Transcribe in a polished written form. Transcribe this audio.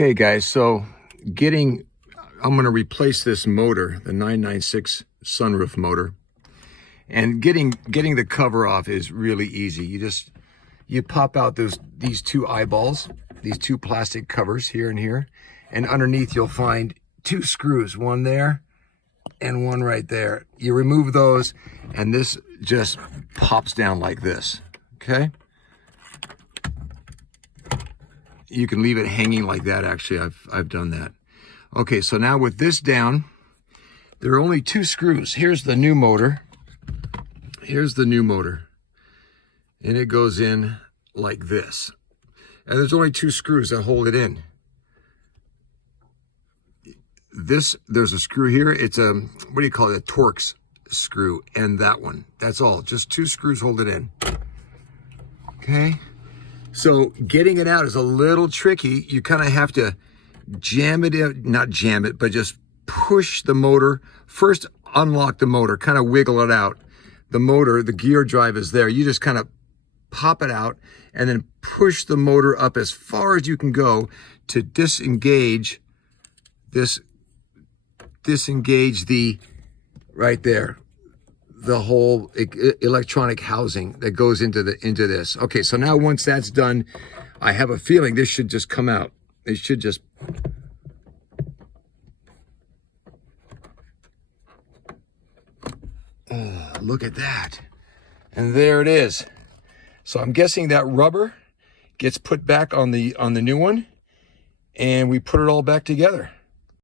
Okay guys, so I'm going to replace this motor, the 996 sunroof motor, and getting the cover off is really easy. You pop out these two eyeballs, these two plastic covers here and here, and underneath you'll find two screws, one there and one right there. You remove those and this just pops down like this, okay? You can leave it hanging like that. Actually, I've done that. Okay, so now with this down, there are only two screws. Here's the new motor. Here's the new motor. And it goes in like this. And there's only two screws that hold it in. There's a screw here. It's a, what do you call it? A Torx screw. And that one. That's all. Just two screws hold it in. Okay. So getting it out is a little tricky. You kind of have to jam it in, not jam it, but just push the motor. First, unlock the motor, kind of wiggle it out. The motor, the gear drive is there. You just kind of pop it out and then push the motor up as far as you can go to disengage the, right there, the whole electronic housing that goes into this. Okay, so now once that's done, I have a feeling this should just come out. It should just, oh, look at that. And there it is. So I'm guessing that rubber gets put back on the new one and we put it all back together.